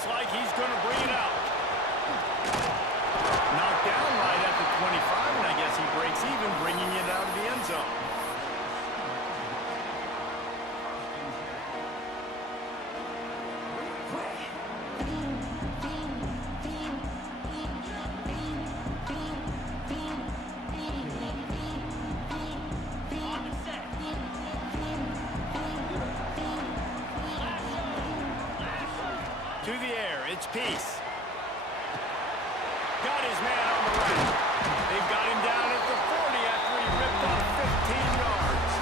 Looks like he's going to bring it out. Knocked down right at the 25, and I guess he breaks even, bringing it out of the end zone. To the air, it's Peace. Got his man on the right. They've got him down at the 40 after he ripped off 15 yards.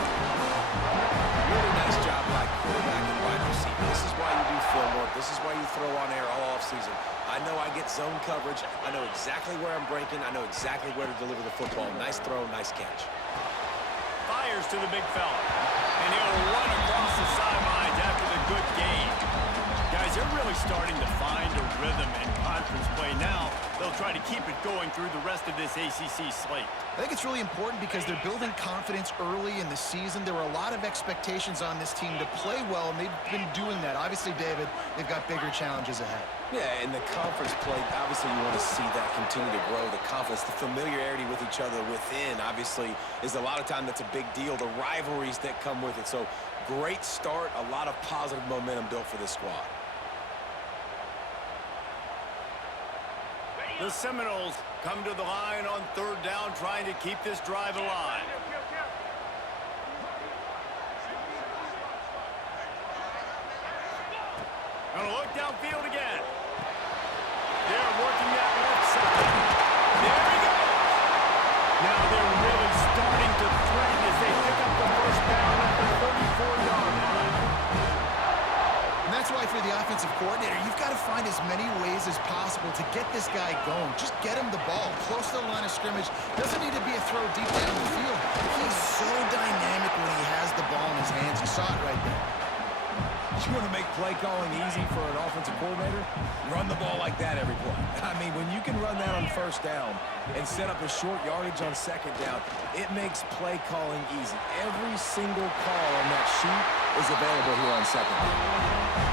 Really nice job by quarterback and wide receiver. This is why you do film work. This is why you throw on air all offseason. I know I get zone coverage. I know exactly where I'm breaking. I know exactly where to deliver the football. Nice throw, nice catch. Fires to the big fella. And he'll run across the sidelines after the good game. Guys, they're really starting to find a rhythm in conference play now. They'll try to keep it going through the rest of this ACC slate. I think it's really important because they're building confidence early in the season. There were a lot of expectations on this team to play well, and they've been doing that. Obviously, David, they've got bigger challenges ahead. Yeah, in the conference play, obviously you want to see that continue to grow. The confidence, the familiarity with each other within, obviously, is a lot of time that's a big deal. The rivalries that come with it. So, great start, a lot of positive momentum built for this squad. The Seminoles come to the line on third down, trying to keep this drive alive. Gonna look downfield again. They're working that left side. There he goes. Now they're really starting to threaten as they pick up the first down at the 34-yard line. And that's why for the offensive coordinator, you've got to find as many ways as possible to get this guy going. Just get him the ball close to the line of scrimmage. Doesn't need to be a throw deep down the field. He's so dynamic when he has the ball in his hands. You saw it right there. You want to make play calling easy for an offensive coordinator? Run the ball like that every play. I mean, when you can run that on first down and set up a short yardage on second down, it makes play calling easy. Every single call on that sheet is available here on second down.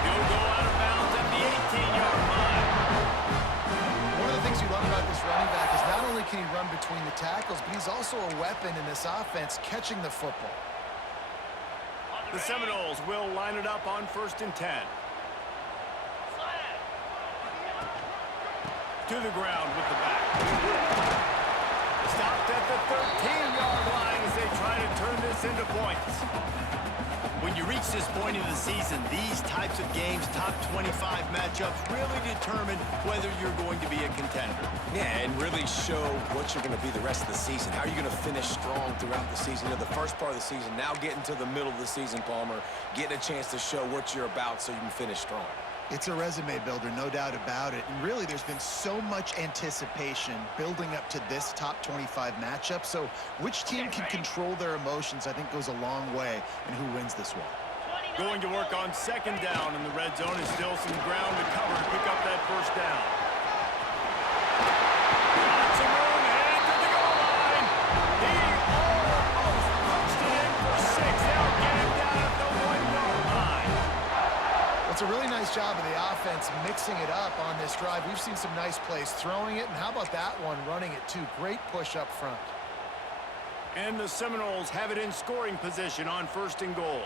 He'll go out of bounds at the 18-yard line. One of the things you love about this running back is not only can he run between the tackles, but he's also a weapon in this offense catching the football. The Seminoles will line it up on 1st and 10. To the ground with the back. Stopped at the 13-yard line as they try to turn this into points. When you reach this point of the season, these types of games, top 25 matchups, really determine whether you're going to be a contender. Yeah, and really show what you're going to be the rest of the season. How are you going to finish strong throughout the season? You know, the first part of the season, now getting to the middle of the season, Palmer, getting a chance to show what you're about so you can finish strong. It's a resume builder, no doubt about it. And really, there's been so much anticipation building up to this top 25 matchup. So which team can control their emotions, I think, goes a long way in who wins this one. Going to work on second down in the red zone is still some ground to cover to pick up that first down. Got some room headed to the goal line. He almost punched it in for 6. They'll get him down at the 1-yard line. It's a really nice job of the offense mixing it up on this drive. We've seen some nice plays throwing it, and how about that one running it too? Great push up front. And the Seminoles have it in scoring position on 1st and goal.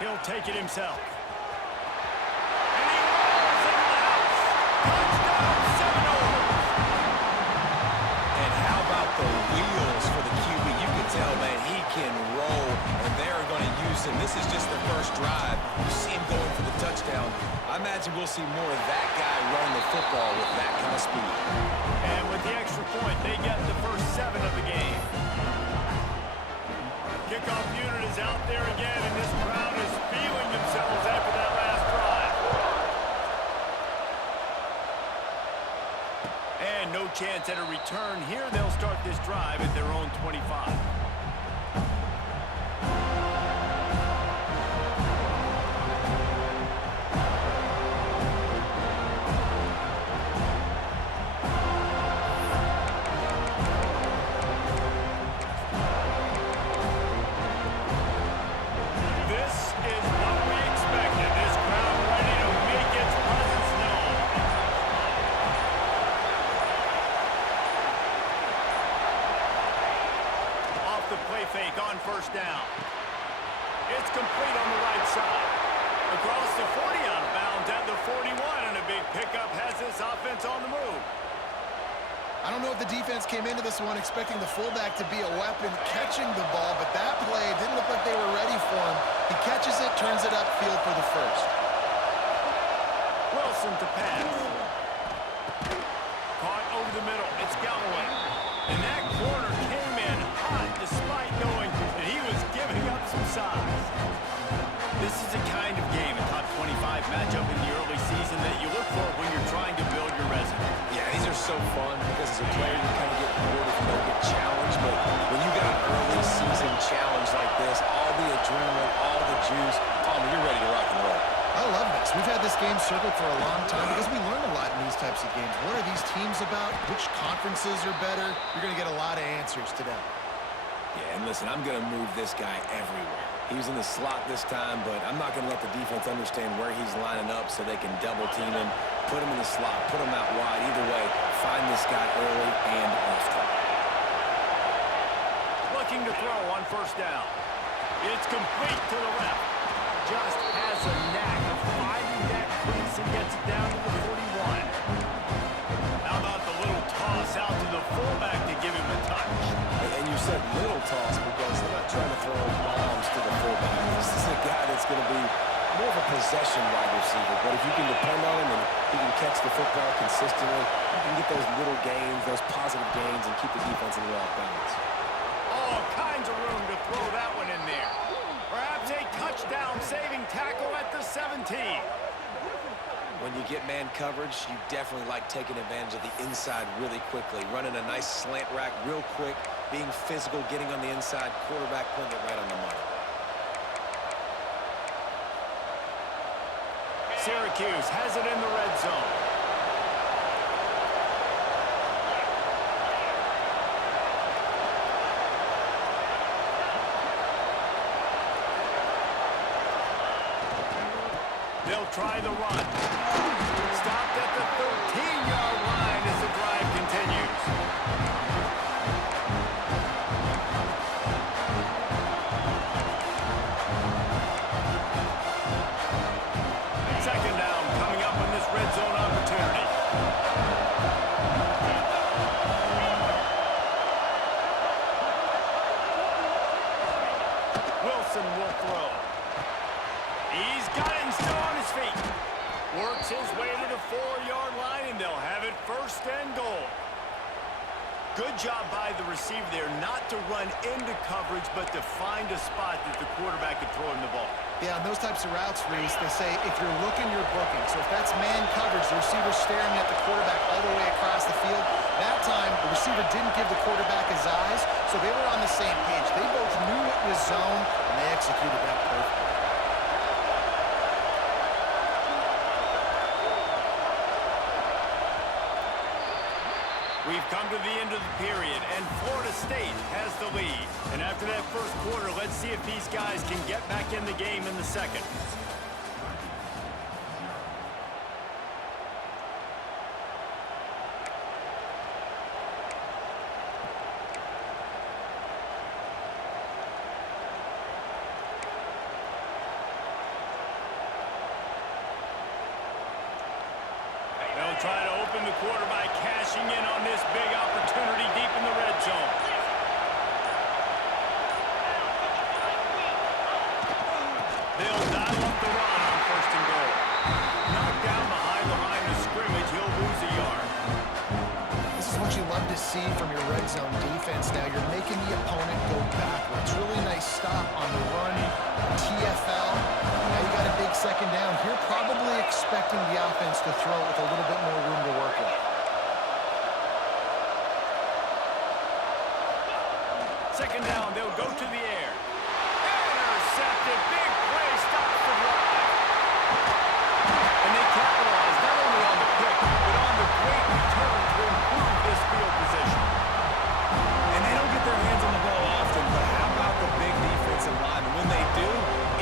He'll take it himself. And he rolls into the house. Touchdown, Seminoles! And how about the wheels for the QB? You can tell, man, he can roll, and they're going to use him. This is just the first drive. You see him going for the touchdown. I imagine we'll see more of that guy running the football with that kind of speed. And with the extra point, they get the first 7 of the game. Kickoff unit is out there again, and this crowd is feeling themselves after that last drive. And no chance at a return here. They'll start this drive at their own 25. This play fake on first down. It's complete on the right side. Across the 40 out of bounds at the 41, and a big pickup has this offense on the move. I don't know if the defense came into this one expecting the fullback to be a weapon catching the ball, but that play didn't look like they were ready for him. He catches it, turns it upfield for the first. Wilson to pass. Caught over the middle. It's Galloway. And that corner came in hot despite knowing that he was giving up some size. This is the kind of game, a top 25 matchup in the early season, that you look for when you're trying to build your resume. Yeah, these are so fun because as a player you kind of get bored if you don't get challenged. But when you got an early season challenge like this, all the adrenaline, all the juice, you're ready to rock and roll. I love this. We've had this game circled for a long time because we learn a lot in these types of games. What are these teams about? Which conferences are better? You're going to get a lot of answers today. Yeah, and listen, I'm going to move this guy everywhere. He was in the slot this time, but I'm not going to let the defense understand where he's lining up so they can double team him, put him in the slot, put him out wide. Either way, find this guy early and often. Looking to throw on first down. It's complete to the left. Just has a knack of finding that crease and gets it down to the 41. How about the little toss out to the fullback to give him a touch? And you said little toss because they're not trying to throw bombs to the fullback. This is a guy that's going to be more of a possession wide receiver. But if you can depend on him and he can catch the football consistently, you can get those little gains, those positive gains, and keep the defense a little off balance. All kinds of room to throw that one in there. Perhaps a touchdown-saving tackle at the 17. When you get man coverage, you definitely like taking advantage of the inside really quickly, running a nice slant rack real quick, being physical, getting on the inside, quarterback putting it right on the money. Syracuse has it in the red zone. They'll try the run. Stopped at the 13-yard line as the drive continues. Second down coming up on this red zone opportunity. Wilson will throw. He's got it and still on his feet. Works his way to the 4-yard line, and they'll have it first and goal. Good job by the receiver there not to run into coverage, but to find a spot that the quarterback could throw him the ball. Yeah, on those types of routes, Reese, they say if you're looking, you're booking. So if that's man coverage, the receiver's staring at the quarterback all the way across the field. That time, the receiver didn't give the quarterback his eyes, so they were on the same page. They both knew it was zone, and they executed that perfectly. We've come to the end of the period, and Florida State has the lead. And after that first quarter, let's see if these guys can get back in the game in the second. They'll try to open the quarter by cashing in on this big opportunity deep in the red zone. They'll dial up the run on first and goal. Knocked down behind the line of scrimmage, he'll lose a yard. This is what you love to see from your red zone defense. Now you're making the opponent go backwards. Really nice stop on the run, TFL. Now you got a big second down. You're probably expecting the offense to throw with a little bit more room to work with. Second down, they'll go to the air. Intercepted, big play, stops the drive. And they capitalize not only on the pick, but on the great return to improve this field position. And they don't get their hands on the ball often, but how about the big defensive line? When they do,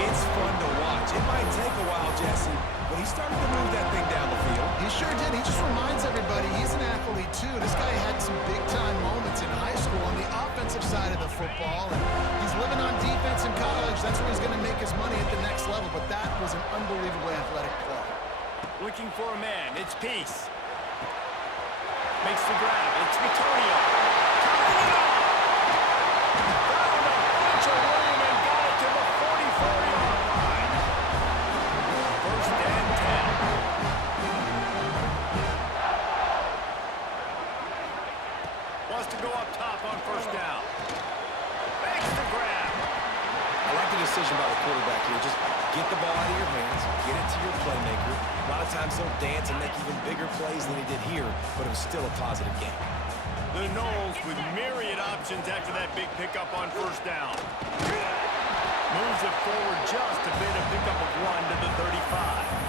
it's fun to watch. It might take a while, Jesse, but he started to move that thing down the field. He sure did. He just reminds everybody he's an athlete, too. This guy had some big-time moments in high school on the offensive side of the football. And living on defense in college, that's where he's going to make his money at the next level, but that was an unbelievably athletic play. Looking for a man. It's Peace. Makes the grab. It's Vittorio. Coming it up. Found a bunch of room and got it to the 44-yard line. First and 10. Wants to go up top on first down. Makes the grab. I like the decision by the quarterback here. Just get the ball out of your hands, get it to your playmaker. A lot of times he'll dance and make even bigger plays than he did here, but it was still a positive game. The Knowles with myriad options after that big pickup on first down. Moves it forward just a bit, a pickup of 1 to the 35.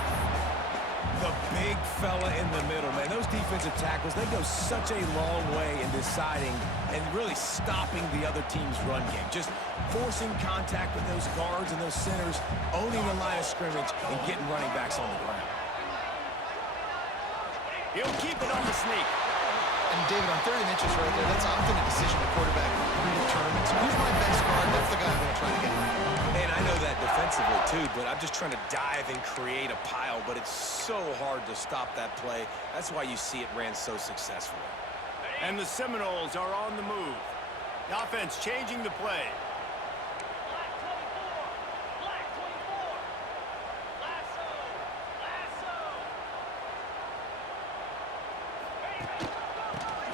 The big fella in the middle, man. Those defensive tackles, they go such a long way in deciding and really stopping the other team's run game. Just forcing contact with those guards and those centers, owning the line of scrimmage, and getting running backs on the ground. He'll keep it on the sneak. And David, on 30 inches right there, that's often a decision the quarterback predetermines. Who's my best guard? That's the guy I'm going to try to get. And I know that defensively too, but I'm just trying to dive and create a pile, but it's so hard to stop that play. That's why you see it ran so successfully. And the Seminoles are on the move. The offense changing the play.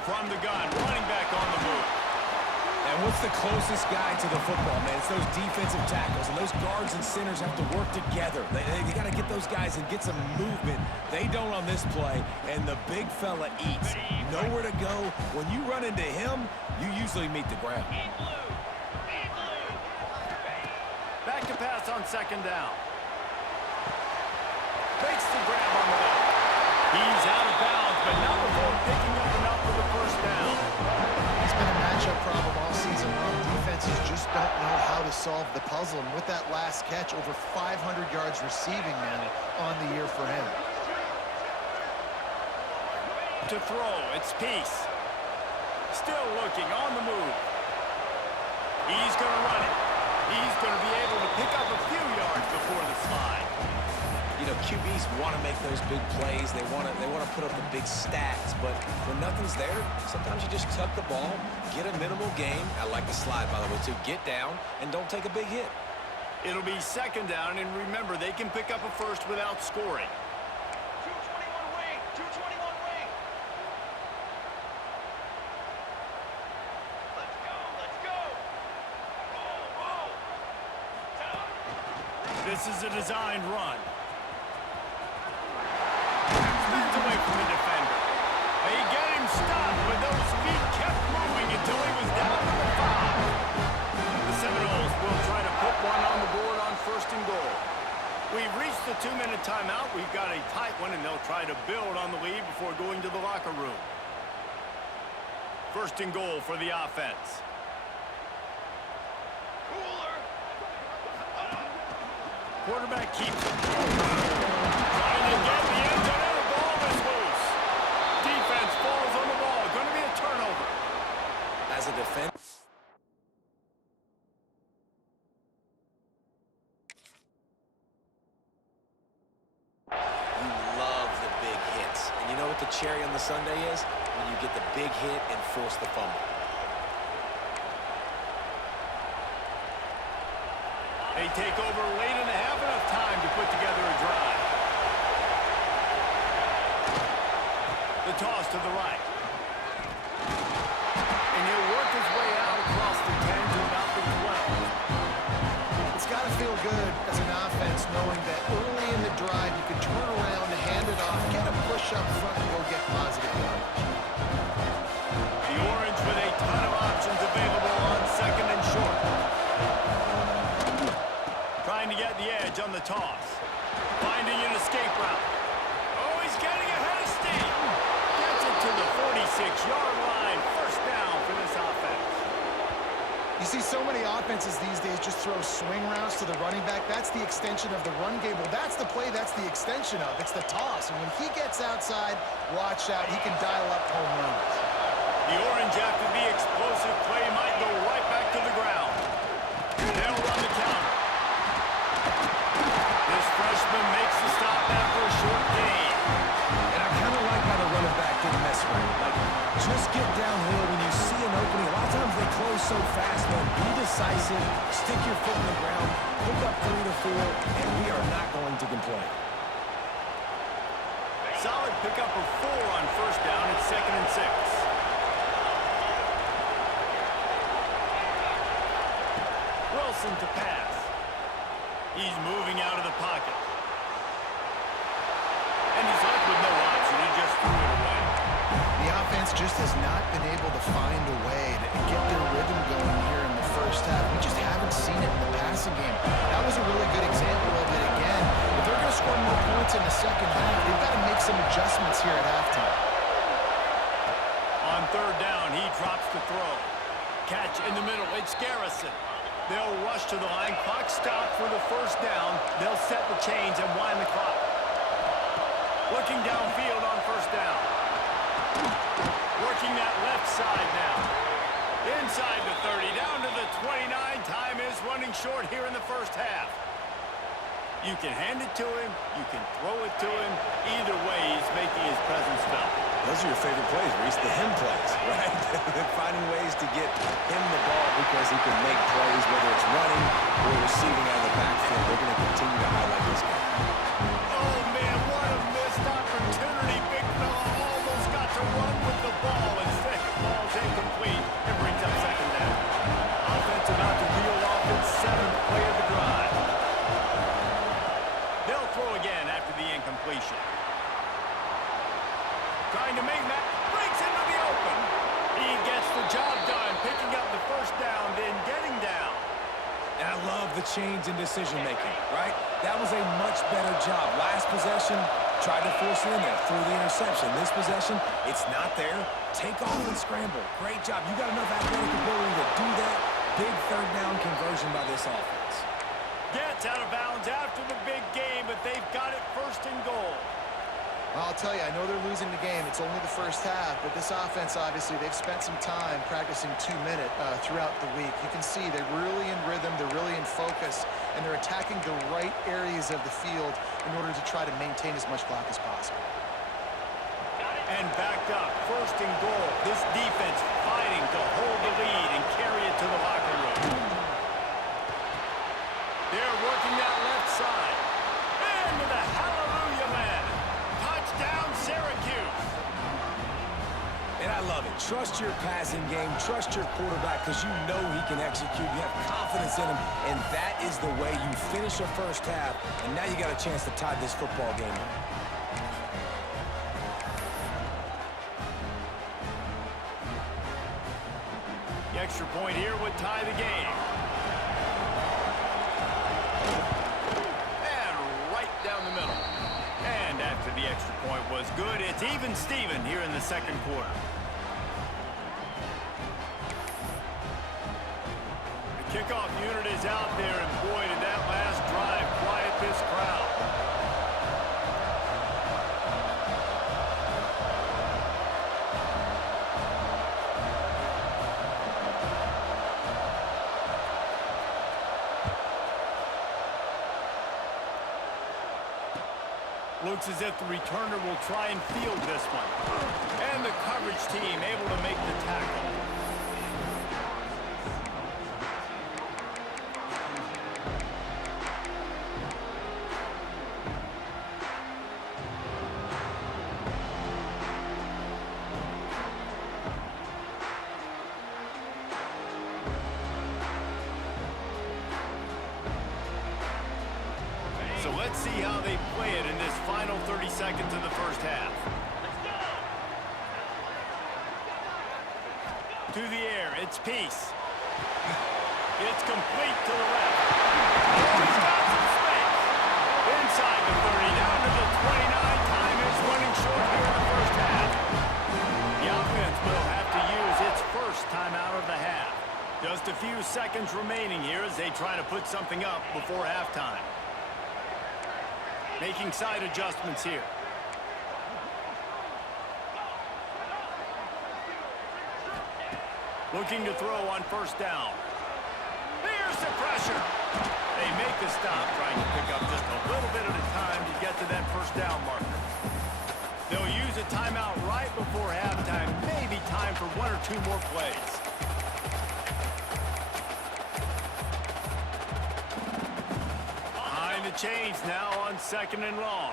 From the gun, running back on the move. And what's the closest guy to the football, man? It's those defensive tackles, and those guards and centers have to work together. They got to get those guys and get some movement. They don't on this play, and the big fella eats. Nowhere to go. When you run into him, you usually meet the ground. Back to pass on second down. Makes the grab on the left. He's out of bounds, but not before picking up enough for the first down. It's been a matchup problem all season long. Defenses just don't know how to solve the puzzle. And with that last catch, over 500 yards receiving now on the year for him. To throw, it's Peace. Still looking, on the move. He's going to run it. He's going to be able to pick up a few yards before the slide. You know, QBs want to make those big plays. They want to put up the big stats, but when nothing's there, sometimes you just tuck the ball, get a minimal gain. I like the slide, by the way, too. Get down and don't take a big hit. It'll be second down, and remember, they can pick up a first without scoring. 221 wing, 221 wing. Let's go, let's go. Roll, roll. This is a designed run. Spins away from the defender. He got him stopped, but those feet kept moving until he was down to the 5. The Seminoles will try to put one on the board on first and goal. We've reached the 2-minute timeout. We've got a tight one, and they'll try to build on the lead before going to the locker room. First and goal for the offense. Cooler. Quarterback keeps it. Trying to get the end zone, and the ball is loose. Defense falls on the ball. Going to be a turnover. As a defense, you love the big hits. And you know what the cherry on the sundae is? When you get the big hit and force the fumble. They take over late and have enough time to put together a drive. The toss to the right. And he'll work his way out across the 10 to about the 12. It's got to feel good as an offense knowing that early in the drive you can turn around, hand it off, get a push up front, and go get positive yardage. The Orange with a ton of options available on second and short. Trying to get the edge on the toss. Finding an escape route. Oh, he's getting ahead of steam. Gets it to the 46-yard line. First down for this offense. You see so many offenses these days just throw swing routes to the running back. That's the extension of the run game. Well, that's the play that's the extension of. It's the toss. And when he gets outside, watch out. He can dial up home runs. The Orange, after the explosive play, might go right back to the ground. so fast, man. Be decisive, stick your foot in the ground, pick up 3 to 4, and we are not going to complain. Solid pickup of 4 on first down. It's 2nd and 6. Wilson to pass. He's moving out of the pocket. And he's left with no option. He just threw it away. The offense just has not been able to find a way to get their rhythm going here in the first half. We just haven't seen it in the passing game. That was a really good example of it again. If they're going to score more points in the second half, they've got to make some adjustments here at halftime. On third down, he drops to throw. Catch in the middle. It's Garrison. They'll rush to the line. Clock stopped for the first down. They'll set the chains and wind the clock. Looking downfield on first down. Working that left side now. Inside the 30, down to the 29. Time is running short here in the first half. You can hand it to him. You can throw it to him. Either way, he's making his presence felt. Those are your favorite plays, Reese, the him plays, right? Finding ways to get him the ball because he can make plays, whether it's running or receiving out of the backfield. They're going to continue to highlight this guy. Oh, man, what a missed opportunity. Big fella almost got to run with the ball. Instead, it falls incomplete and brings up second down. Offense about to reel off its 7th play of the drive. They'll throw again after the incompletion. Trying to make that, breaks into the open. He gets the job done, picking up the first down, then getting down. And I love the change in decision-making, right? That was a much better job. Last possession, tried to force it in there, threw the interception. This possession, it's not there. Take off and scramble. Great job. You got enough athletic ability to do that. Big third down conversion by this offense. Gets out of bounds after the big game, but they've got it 1st and goal. I'll tell you, I know they're losing the game. It's only the first half, but this offense, obviously, they've spent some time practicing 2-minute throughout the week. You can see they're really in rhythm, they're really in focus, and they're attacking the right areas of the field in order to try to maintain as much clock as possible. And backed up, 1st and goal. This defense fighting to hold the lead and carry it to the locker room. They're working that left side. And with a hallelujah man. Touchdown, Syracuse. And I love it. Trust your passing game. Trust your quarterback because you know he can execute. You have confidence in him, and that is the way you finish a first half, and now you got a chance to tie this football game up. The extra point here would tie the game. And right down the middle. And after the extra point was good, it's even Steven here in the second quarter. The kickoff unit is out there, and boy, did that last drive quiet this crowd. Looks as if the returner will try and field this one. And the coverage team able to make the tackle. So let's see how they play it in this final 30 seconds of the first half. To the air, it's Peace. It's complete to the left. Oh, he's got some space. Inside the 30, down to the 29. Time is running short here in the first half. The offense will have to use its first timeout of the half. Just a few seconds remaining here as they try to put something up before halftime. Making side adjustments here. Looking to throw on first down. Here's the pressure. They make the stop, trying to pick up just a little bit at a time to get to that first down marker. They'll use a timeout right before halftime. Maybe time for 1 or 2 more plays. change now on 2nd and long.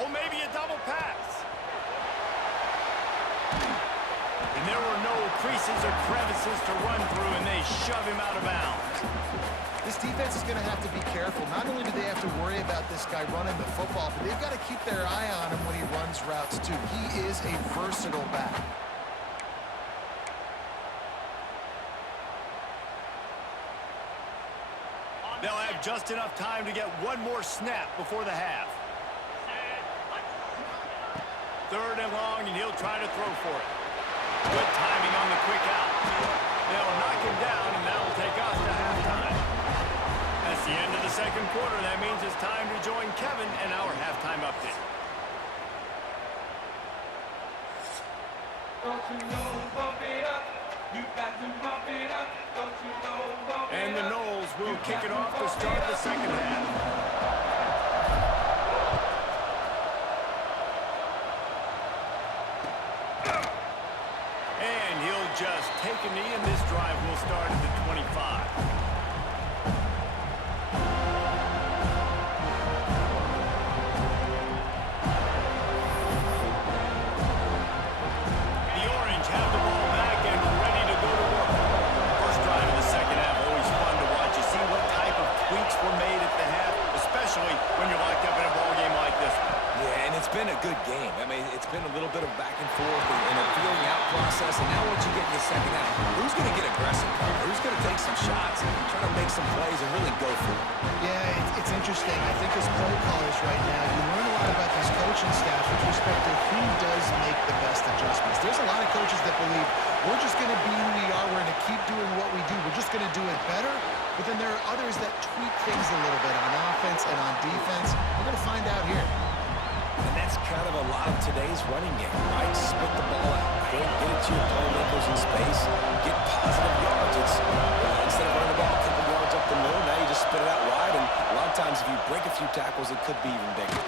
Oh, maybe a double pass. And there were no creases or crevices to run through, and they shove him out of bounds. This defense is going to have to be careful. Not only do they have to worry about this guy running the football, but they've got to keep their eye on him when he runs routes, too. He is a versatile back. They'll have just enough time to get one more snap before the half. 3rd and long, and he'll try to throw for it. Good timing on the quick out. They'll knock him down, and that'll take us to halftime. That's the end of the 2nd quarter. That means it's time to join Kevin and our halftime update. Don't you know, bump it up. You got to bump it up. Don't you know, bump it up. And the Knowles will kick it off to start the 2nd half. And he'll just take a knee, and this drive will start at the 25. Been a good game. I mean, it's been a little bit of back and forth and a feeling out process, and now once you get in the 2nd half, who's going to get aggressive? Who's going to take some shots and try to make some plays and really go for it? Yeah, it's interesting. I think as play callers right now, you learn a lot about these coaching staffs with respect to who does make the best adjustments. There's a lot of coaches that believe we're just going to be who we are. We're going to keep doing what we do. We're just going to do it better. But then there are others that tweak things a little bit on offense and on defense. We're going to find out here. And that's kind of a lot of today's running game, right? Split the ball out, quick, get it to your playmakers in space, get positive yards. It's, instead of running the ball a couple yards up the middle, now you just spit it out wide, and a lot of times if you break a few tackles, it could be even bigger.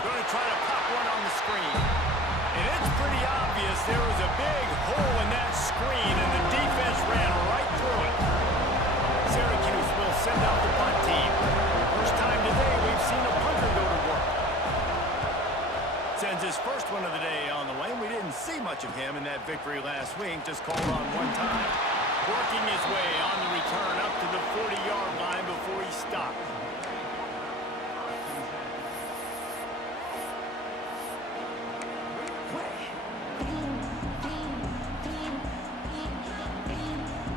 Going to try to pop one on the screen. And it's pretty obvious there was a big hole in that screen, and the defense ran right through it. Syracuse will send out the punt team. First time today we've seen a punter go to work. Sends his first one of the day on the way. We didn't see much of him in that victory last week. Just called on one time. Working his way on the return up to the 40-yard line before he stopped.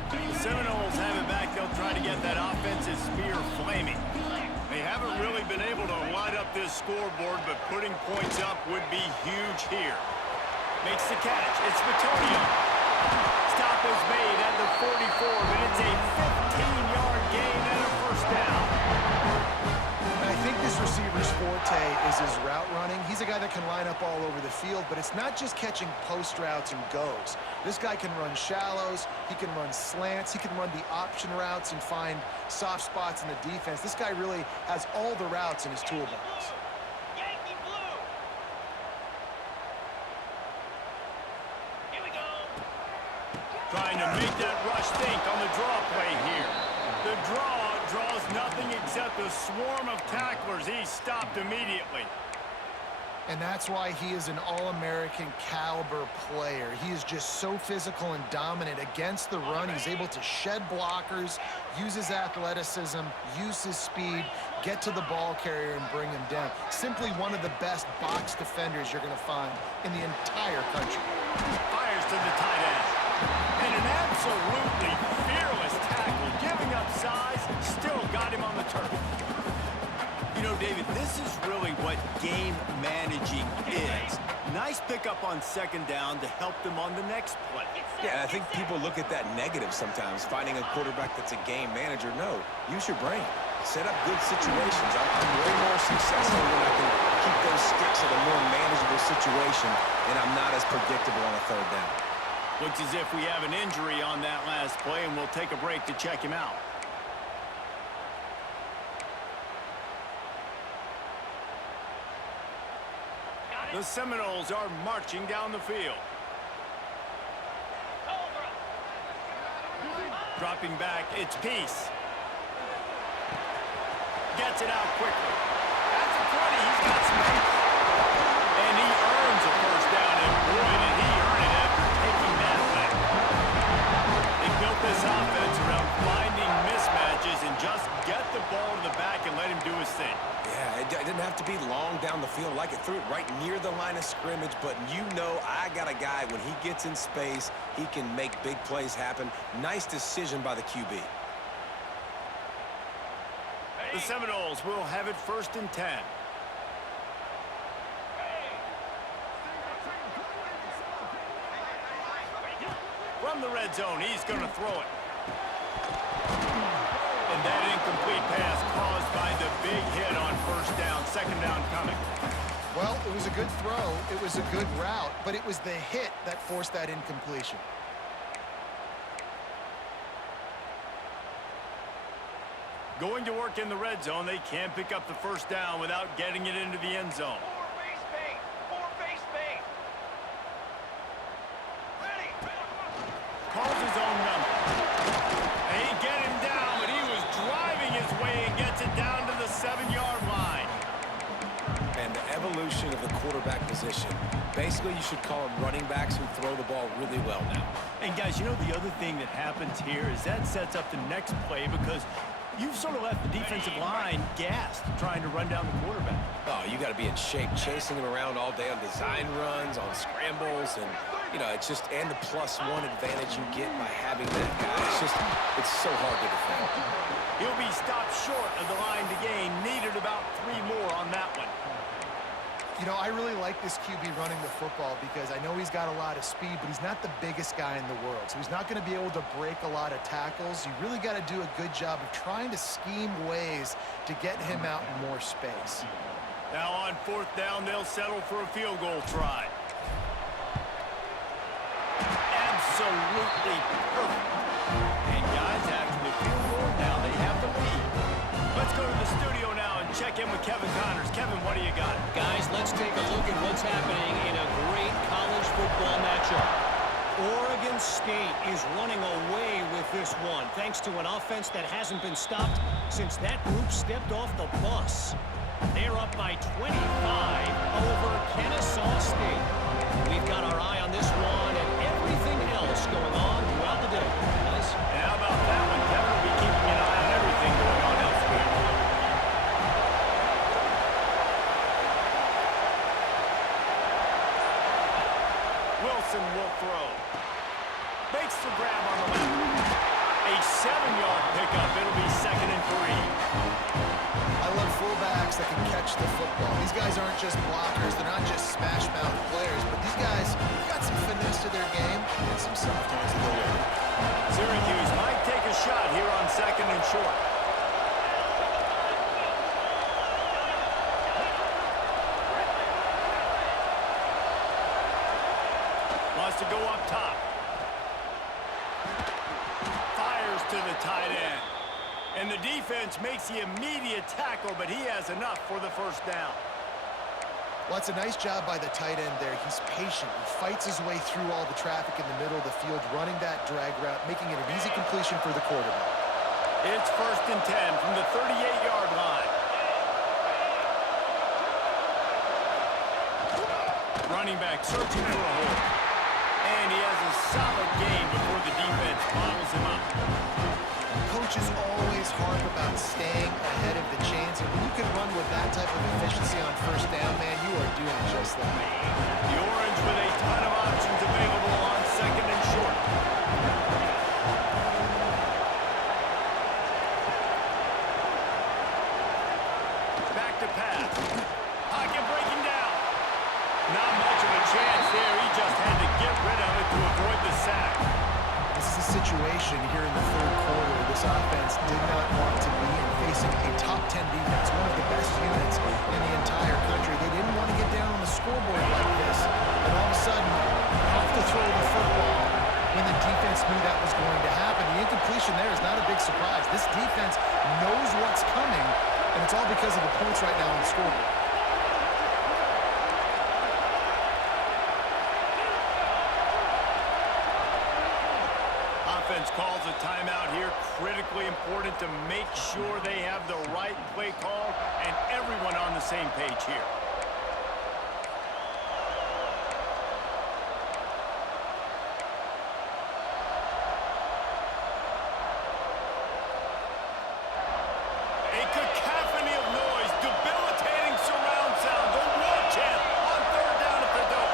The Seminoles have it back. They'll try to get that offensive spear flaming. They haven't really been able to light up this scoreboard, but putting points up would be huge here. Makes the catch. It's Batonio. Stop is made at the 44, but it's a 15-yard gain and a first down. I think this receiver's forte is his route running. He's a guy that can line up all over the field, but it's not just catching post routes and goes. This guy can run shallows, he can run slants, he can run the option routes and find soft spots in the defense. This guy really has all the routes in his toolbox. Yankee blue. Here we go. Trying to make that rush think on the draw play here. The draw draws nothing except a swarm of tacklers. He's stopped immediately. And that's why he is an all-American caliber player. He is just so physical and dominant against the run. He's able to shed blockers, use his athleticism, use his speed, get to the ball carrier and bring him down. Simply one of the best box defenders you're going to find in the entire country. Fires to the tight end. And an absolutely fearless tackle, giving up size, still got him on the turf. You know, David, this is really what game managing is. Nice pickup on 2nd down to help them on the next play. Yeah, I think people look at that negative sometimes, finding a quarterback that's a game manager. No, use your brain. Set up good situations. I'm way more successful when I can keep those sticks at a more manageable situation, and I'm not as predictable on a 3rd down. Looks as if we have an injury on that last play, and we'll take a break to check him out. The Seminoles are marching down the field. Dropping back, it's Peace. Gets it out quickly. At the 20, he's got space. And he earns a first down, and boy, did he earn it after taking that lick. They built this offense around finding mismatches and just get the ball to the back and let him do his thing. Yeah, it didn't have to be long down the field. Like it threw it right near the line of scrimmage, but you know I got a guy, when he gets in space, he can make big plays happen. Nice decision by the QB. The Seminoles will have it 1st and 10. From the red zone, he's going to throw it. And that incomplete pass caused by the big hit on 1st down, 2nd down coming. Well, it was a good throw. It was a good route, but it was the hit that forced that incompletion. Going to work in the red zone, they can't pick up the 1st down without getting it into the end zone. Calls his own number. They get him down, but he was driving his way and gets it down to the 7-yard line. And the evolution of the quarterback position. Basically, you should call them running backs who throw the ball really well now. And guys, you know the other thing that happens here is that sets up the next play because you've sort of left the defensive line gassed trying to run down the quarterback. Oh, you got to be in shape, chasing him around all day on design runs, on scrambles, and, you know, it's just, and the +1 advantage you get by having that guy. It's so hard to defend. He'll be stopped short of the line to gain. Needed about 3 more on that one. You know, I really like this QB running the football because I know he's got a lot of speed, but he's not the biggest guy in the world. So he's not going to be able to break a lot of tackles. You really got to do a good job of trying to scheme ways to get him out in more space. Now on 4th down, they'll settle for a field goal try. Absolutely perfect. And guys, after the field goal, now they have the lead. Let's go to the studio now and check in with Kevin Connors. Kevin, what do you got? Guys, let's take a look at what's happening in a great college football matchup. Oregon State is running away with this one, thanks to an offense that hasn't been stopped since that group stepped off the bus. They're up by 25 over Kennesaw State. We've got our eye on this one and everything else going on throughout the day. Guys? And how about that one? Kevin will be keeping an eye on everything going on elsewhere. Wilson will throw. Makes the grab on the left. A 7-yard pickup. It'll be 2nd and 3. I love fullbacks that can catch the football. These guys aren't just blockers. They're not just smash-mouth players, but these guys have got some finesse to their game and some soft hands to go with it. Syracuse might take a shot here on 2nd and short. Wants to go up top. Fires to the tight end. And the defense makes the immediate tackle, but he has enough for the 1st down. Well, it's a nice job by the tight end there. He's patient. He fights his way through all the traffic in the middle of the field, running that drag route, making it an easy completion for the quarterback. It's 1st and 10 from the 38-yard line. Running back searching for a hole. And he has a solid gain before the defense bottles him up. Coaches always harp about staying ahead of the chains, and when you can run with that type of efficiency on 1st down, man, you are doing just that. The Orange with a ton of options available on 2nd and short. Back to pass. Pocket breaking down. Not much of a chance there. He just had to get rid of it to avoid the sack. This is a situation here in the 3rd quarter where this offense did not want to be in, facing a top 10 defense, one of the best units in the entire country. They didn't want to get down on the scoreboard like this, and all of a sudden, have to throw the football when the defense knew that was going to happen. The incompletion there is not a big surprise. This defense knows what's coming, and it's all because of the points right now on the scoreboard. Offense calls a timeout here. Critically important to make sure they have the right play call and everyone on the same page here. A cacophony of noise, debilitating surround sound. The war chant on third down if they don't.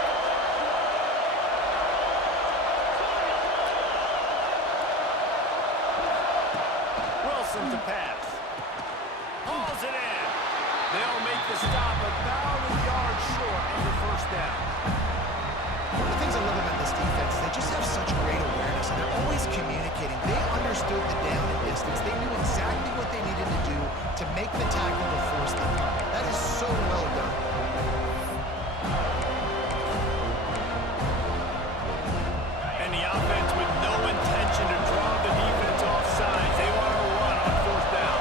Wilson to pass. Hauls it in. They'll make the stop about a yard short of the first down. One of the things I love about this defense is they just have such great awareness, and they're always communicating. They understood the down and distance. They knew exactly what they needed to do to make the tackle to force the punt. That is so well done. And the offense with no intention to draw the defense off sides. They want to run on fourth down.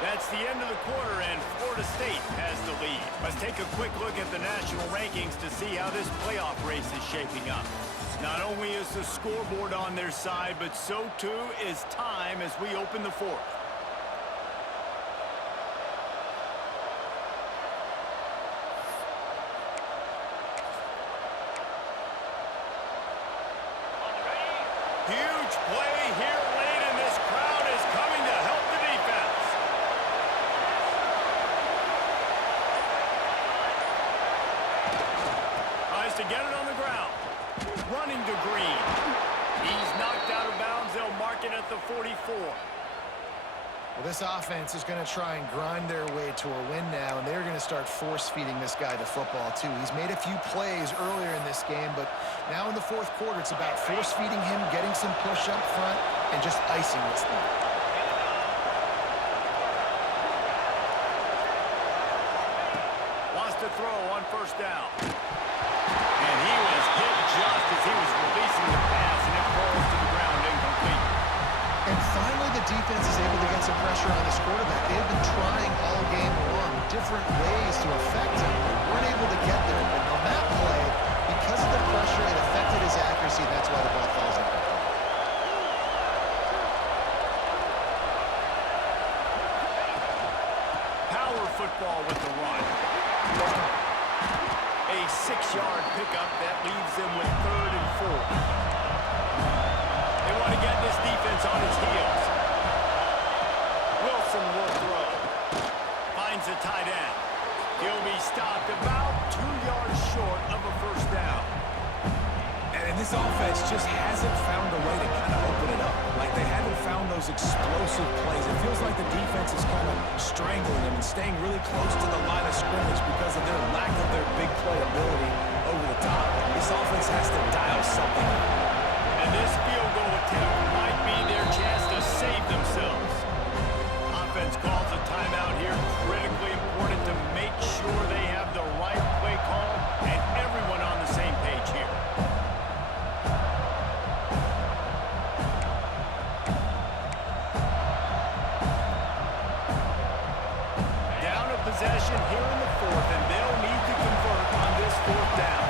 That's the end of the quarter, and Florida State has the lead. Let's take a quick look at the national rankings to see how this playoff race is shaping up. Not only is the scoreboard on their side, but so too is time as we open the fourth. Huge play here late, and this crowd is coming to help the defense. Tries to get it on the ground. Running to Green. He's knocked out of bounds. They'll mark it at the 44. Well, this offense is going to try and grind their way to a win now, and they're going to start force-feeding this guy the football, too. He's made a few plays earlier in this game, but now in the fourth quarter, it's about force-feeding him, getting some push up front, and just icing this thing. Wants to throw on first down. And he was hit just as he was releasing the pass, and it falls to the ground incomplete. And finally, the defense is able to get some pressure on this quarterback. They've been trying all game long different ways to affect him. Weren't able to get there, but on that play, because of the pressure, it affected his accuracy, and that's why the ball falls incomplete. Power football with the run. A 6-yard pickup that leaves them with 3rd and 4. They want to get this defense on its heels. Wilson will throw. Finds a tight end. He'll be stopped about 2 yards short of a first down. And this offense just hasn't found a way to kind of open it up. Like they haven't found those explosive plays. It feels like the defense is kind of strangling them and staying really close to the line of scrimmage because of their lack of their big play ability over the top. This offense has to dial something up. And this field goal attempt might be their chance to save themselves. Offense calls a timeout here. Critically important to make sure they have the right play call and everyone on the same page here. Down a possession here in the fourth, and they'll need to convert on this fourth down.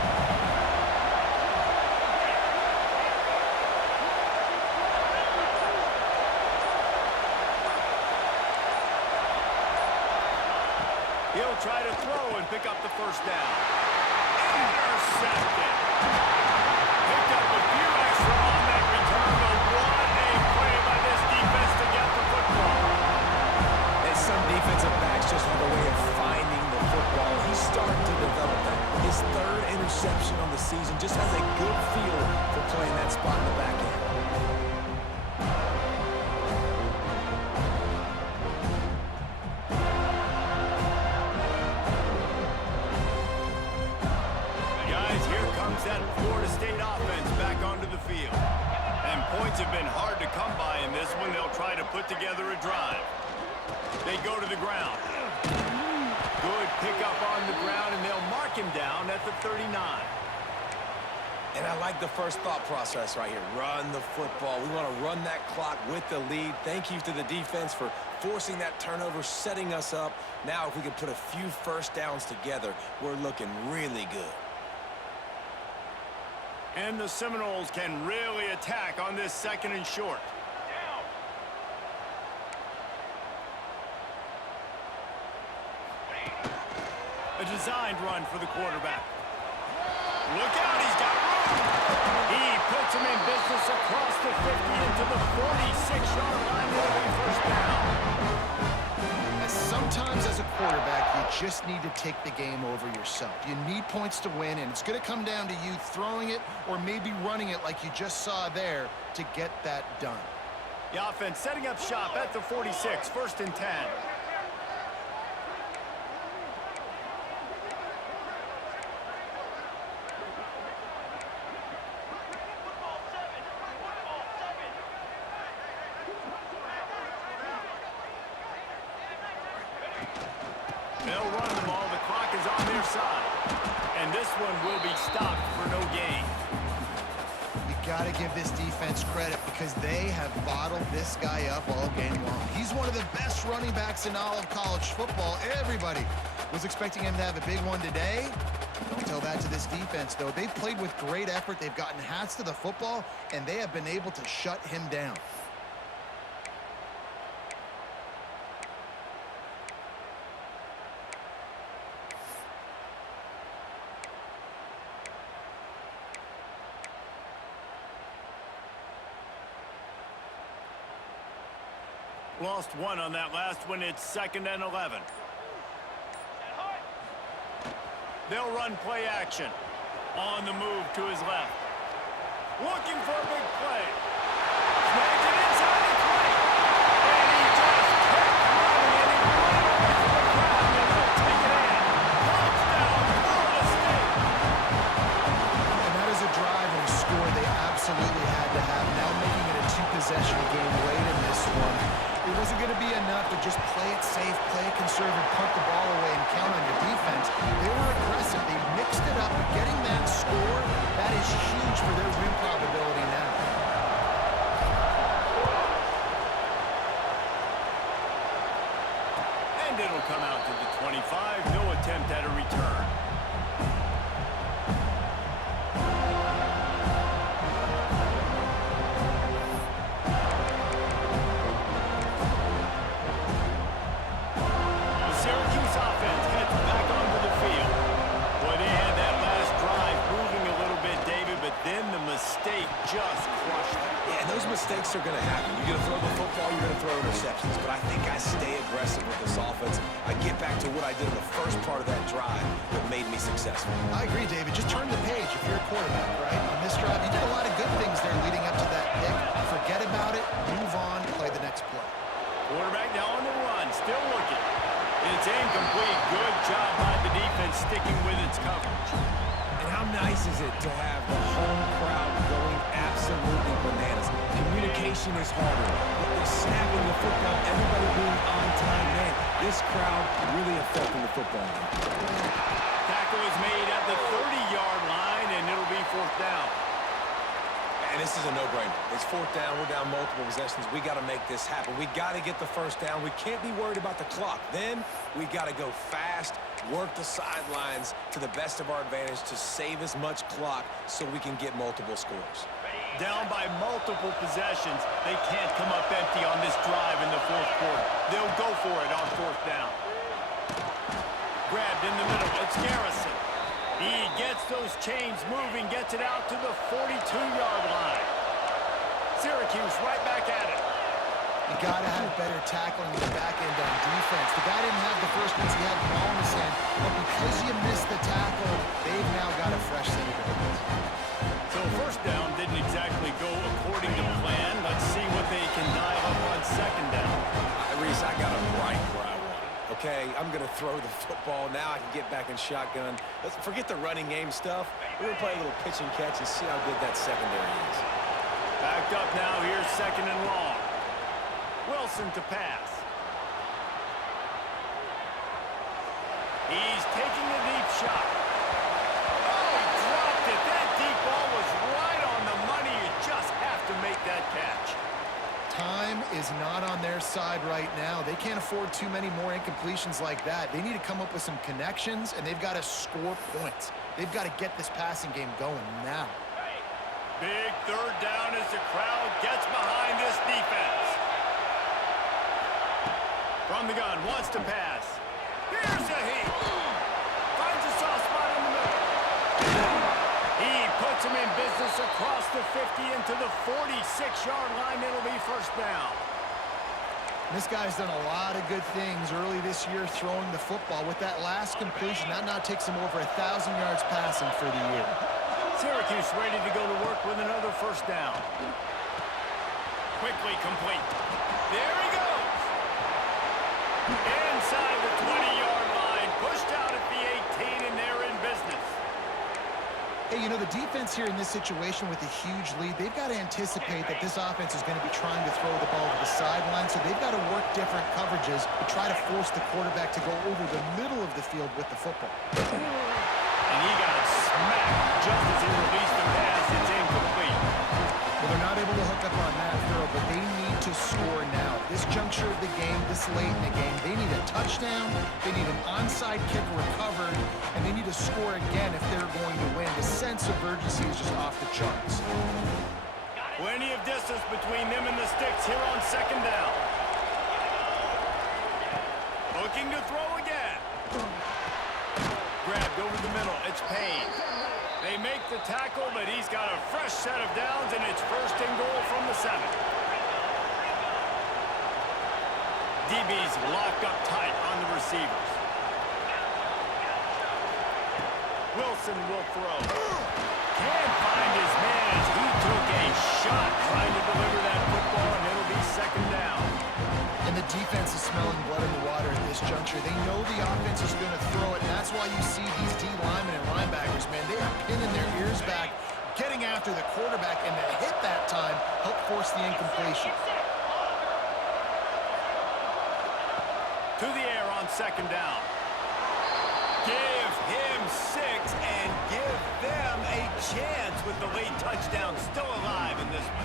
He'll try to throw and pick up the first down. Intercepted. Picked up a few extra on that return, but what a play by this defense to get the football. And some defensive backs just have a way of finding the football. He's starting to develop that. His 3rd interception on the season just has a good feel for playing that spot in the back end. That Florida State offense back onto the field. And points have been hard to come by in this one. They'll try to put together a drive. They go to the ground. Good pickup on the ground, and they'll mark him down at the 39. And I like the first thought process right here. Run the football. We want to run that clock with the lead. Thank you to the defense for forcing that turnover, setting us up. Now if we can put a few first downs together, we're looking really good. And the Seminoles can really attack on this 2nd and short. A designed run for the quarterback. Look out, he's got room. He puts him in business across the 50 into the 46-yard line. It'll be first down. Sometimes as a quarterback, you just need to take the game over yourself. You need points to win, and it's going to come down to you throwing it or maybe running it like you just saw there to get that done. The offense setting up shop at the 46, 1st and 10. They'll run the ball. The clock is on their side. And this one will be stopped for no gain. You got to give this defense credit because they have bottled this guy up all game long. He's one of the best running backs in all of college football. Everybody was expecting him to have a big one today. Don't tell that to this defense, though. They've played with great effort. They've gotten hats to the football, and they have been able to shut him down. Lost one on that last one. It's 2nd and 11. They'll run play action. On the move to his left. Looking for a big play. Snags it inside the 20. And he just kept running, and he ran away from the crowd, and he'll take it in. Touchdown, Florida State. And that is a drive and a score they absolutely had to have. Now making it a 2-possession game late in this one. It wasn't going to be enough to just play it safe, play it conservative, punt the ball away, and count on your defense. They were aggressive. They mixed it up. Getting that score, that is huge for their win probability now. And it'll come out to the 25. No attempt at a return. Syracuse offense heads back onto the field. Boy, they had that last drive moving a little bit, David, but then the mistake just crushed them. Yeah, and those mistakes are going to happen. You're going to throw the football, you're going to throw interceptions. But I think I stay aggressive with this offense. I get back to what I did in the first part of that drive that made me successful. I agree, David. Just turn the page if you're a quarterback, right? On this drive, you did a lot of good things there leading up to that pick. Forget about it, move on, play the next play. Quarterback now on the run, still looking. It's incomplete. Good job by the defense sticking with its coverage. And how nice is it to have the home crowd going absolutely bananas? Communication is harder. They're snapping the football, everybody being on time. Man, this crowd really affecting the football game. Tackle is made at the 30-yard line, and it'll be 4th down. And this is a no-brainer. It's 4th down. We're down multiple possessions. We got to make this happen. We got to get the first down. We can't be worried about the clock. Then we got to go fast, work the sidelines to the best of our advantage to save as much clock so we can get multiple scores. Down by multiple possessions. They can't come up empty on this drive in the 4th quarter. They'll go for it on 4th down. Grabbed in the middle. It's Garrison. He gets those chains moving, gets it out to the 42-yard line. Syracuse right back at it. You got to have better tackling in the back end on defense. The guy didn't have the first ones. He had the ball in his hand. But because you missed the tackle, they've now got a fresh set of defense. So 1st down didn't exactly go according to plan. Let's see what they can dial up on 2nd down. Reese, I got him right where I want him. Okay, I'm going to throw the football. Now I can get back in shotgun. Let's forget the running game stuff. We're going to play a little pitch and catch and see how good that secondary is. Backed up now. Here's 2nd and long. Wilson to pass. He's taking a deep shot. Oh, he dropped it. That deep ball was is not on their side right now. They can't afford too many more incompletions like that. They need to come up with some connections, and they've got to score points. They've got to get this passing game going now. Big third down as the crowd gets behind this defense. From the gun, wants to pass. Here's a heat. Finds a soft spot in the middle. He puts him in business across the 50 into the 46-yard line. It'll be first down. This guy's done a lot of good things early this year throwing the football. With that last completion, that now takes him over 1,000 yards passing for the year. Syracuse ready to go to work with another first down. Quickly complete. There he goes. Inside the 20-yard line. Pushed out at the 18, and they're in business. Hey, you know, the defense here in this situation with a huge lead, they've got to anticipate that this offense is going to be trying to throw the ball to the sideline, so they've got to work different coverages to try to force the quarterback to go over the middle of the field with the football. And he got smacked just as he released the pass. It's incomplete. Well, they're not able to hook up on that throw, but they need to score now. This juncture of the game, this late in the game, they need a touchdown, they need an onside kick recovered, and they need to score again if they're going to win. The sense of urgency is just off the charts. Plenty of distance between them and the sticks here on second down. Looking to throw again. Grabbed over the middle. It's Payne. They make the tackle, but he's got a fresh set of downs, and it's first and goal from the 7. DB's locked up tight on the receivers. Wilson will throw. Can't find his man as he took a shot trying to deliver that football, and it'll be second down. And the defense is smelling blood in the water at this juncture. They know the offense is going to throw it, and that's why you see these D linemen and linebackers, man, they are pinning their ears back, getting after the quarterback, and the hit that time helped force the incompletion. To the air on second down. Give him 6 and give them a chance with the late touchdown still alive in this one.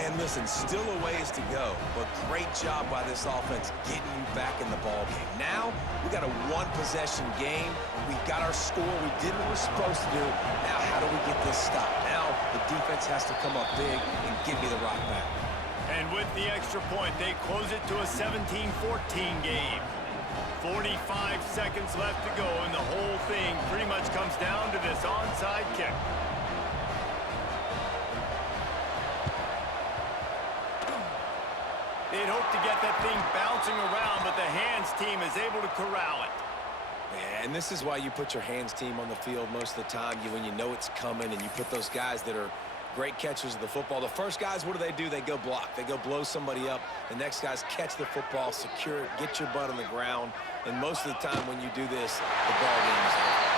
And listen, still a ways to go, but great job by this offense getting you back in the ball game. Now, we got a one-possession game. We got our score. We did what we're supposed to do. Now, how do we get this stopped? Now, the defense has to come up big and give me the rock back. And with the extra point, they close it to a 17-14 game. 45 seconds left to go, and the whole thing pretty much comes down to this onside kick. They'd hope to get that thing bouncing around, but the hands team is able to corral it. Yeah, and this is why you put your hands team on the field most of the time. When you know it's coming, and you put those guys that are great catchers of the football. The first guys, what do? They go block. They go blow somebody up. The next guys catch the football, secure it, get your butt on the ground. And most of the time when you do this, the ball game is over.